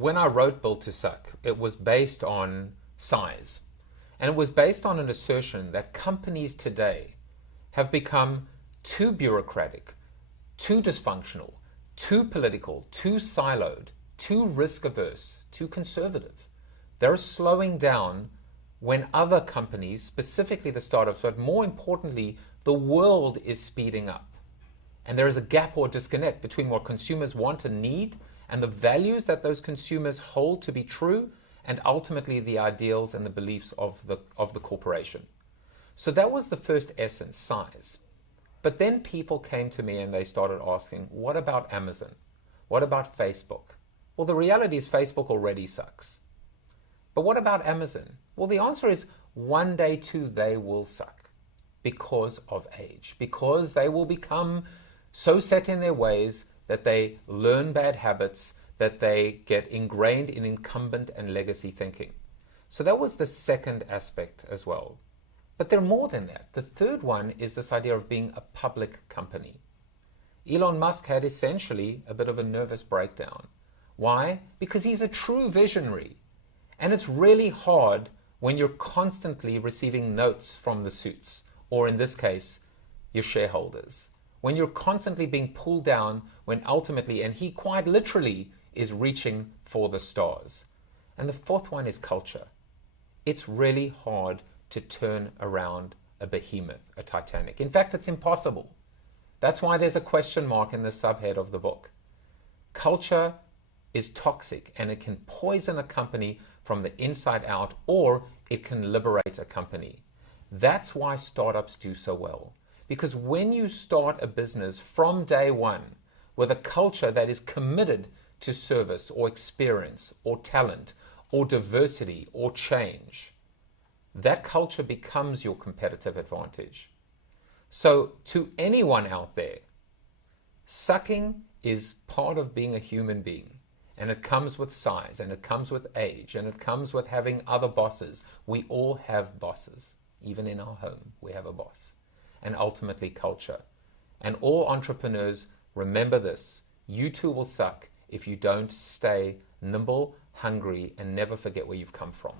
when I wrote Built to Suck, it was based on size. And it was based on an assertion that companies today have become too bureaucratic, too dysfunctional, too political, too siloed, too risk averse, too conservative. They're slowing down when other companies, specifically the startups, but more importantly, the world is speeding up. And there is a gap or disconnect between what consumers want and need and the values that those consumers hold to be true, and ultimately the ideals and the beliefs of the corporation. So that was the first essence, size. But then people came to me and they started asking, what about Amazon? What about Facebook? Well, the reality is Facebook already sucks. But what about Amazon? Well, the answer is one day too they will suck because of age, because they will become so set in their ways that they learn bad habits, that they get ingrained in incumbent and legacy thinking. So that was the second aspect as well. But there are more than that. The third one is this idea of being a public company. Elon Musk had essentially a bit of a nervous breakdown. Why? Because he's a true visionary. And it's really hard when you're constantly receiving notes from the suits, or in this case, your shareholders. When you're constantly being pulled down, when ultimately, and he quite literally is reaching for the stars. And the fourth one is culture. It's really hard to turn around a behemoth, a Titanic. In fact, it's impossible. That's why there's a question mark in the subhead of the book. Culture is toxic and it can poison a company from the inside out, or it can liberate a company. That's why startups do so well. Because when you start a business from day one with a culture that is committed to service or experience or talent or diversity or change, that culture becomes your competitive advantage. So to anyone out there, sucking is part of being a human being. And it comes with size, and it comes with age, and it comes with having other bosses. We all have bosses. Even in our home, we have a boss. And ultimately culture. And all entrepreneurs, remember this. You too will suck if you don't stay nimble, hungry, and never forget where you've come from.